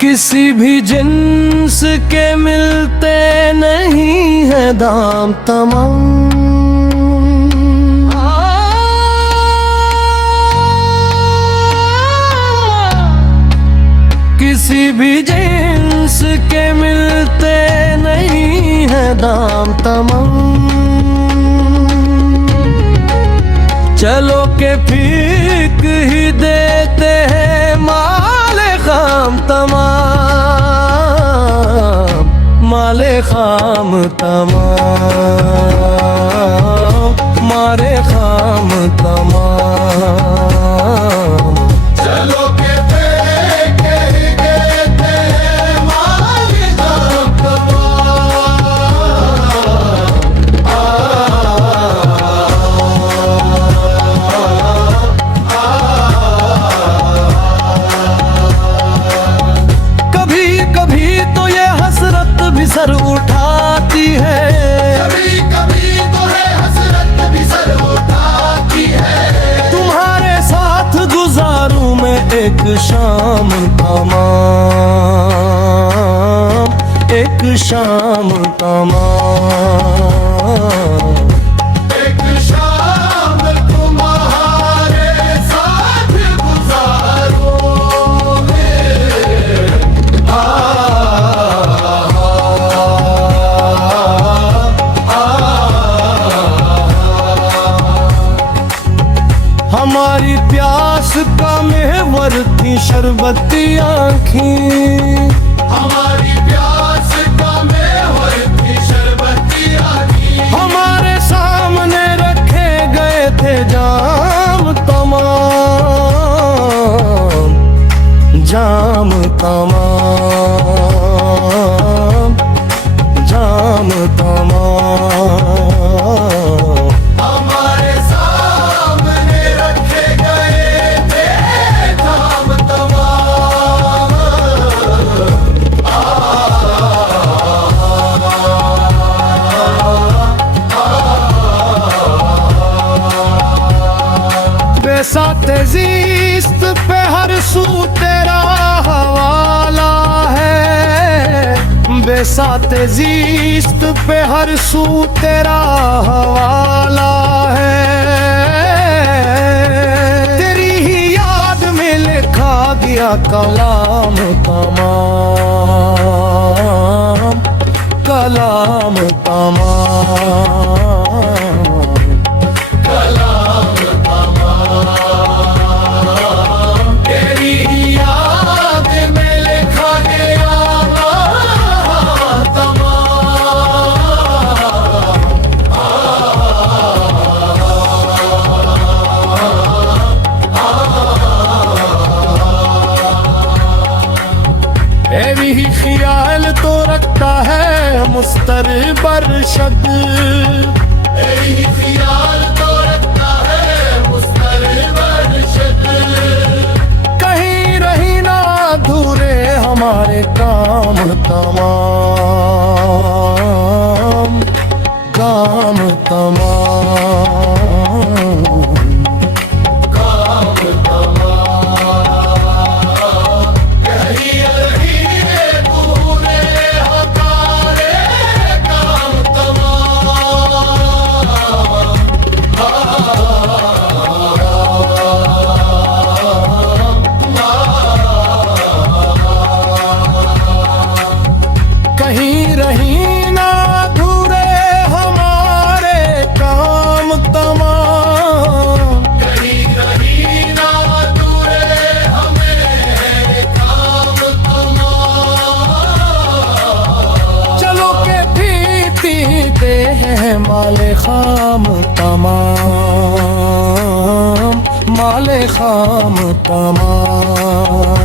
किसी भी जिन्स के मिलते नहीं है दाम तमाम। किसी भी जिन्स के मिलते नहीं है दाम तमाम। चलो के फीक ही देते हैं माले खाम तमाम, माले खाम तमाम, माले खाम तमाम। चलो के फेंक ही देते हैं माले खाम तमाम। कभी कभी तो ये हसरत भी सर उठाती है, कभी कभी तो है हसरत भी सर उठाती है। तुम्हारे साथ गुजारूं मैं एक शाम तमाम, एक शाम तमाम। एक शाम तुम्हारे साथ गुजारूंगे। हमारी प्यास का महवर थी शरबती आँखें, हमारी प्यास का महवर थी शरबती आँखें। हमारे सामने रखे गए थे जाम तमाम, जाम तमाम, जाम तमाम। हमारे सामने रखे गए थे जाम तमाम। बेसाते ज़ीस्त पे हर सू तेरा हवाला है, बेसाते ज़ीस्त पे हर सू तेरा हवाला है। तेरी ही याद में लिखा गया कलाम तमाम, कलाम तमाम। कलाम तमाम तेरी याद में लिखा गया भी ख्याल तो रखता है मुस्तरबर शद, यही ख्याल तो रखता है मुस्तरबर शद। कहीं रही ना अधूरे हमारे काम तमाम, काम तमाम। काम तमाम कहीं रही पूरे हमारे काम तमाम। कहीं रही ना अधूरे हमारे काम तमाम। कहीं रही ना दूरे हमें काम तमाम। चलो के पीते हैं माले खाम तमाम, माले खाम तमाम।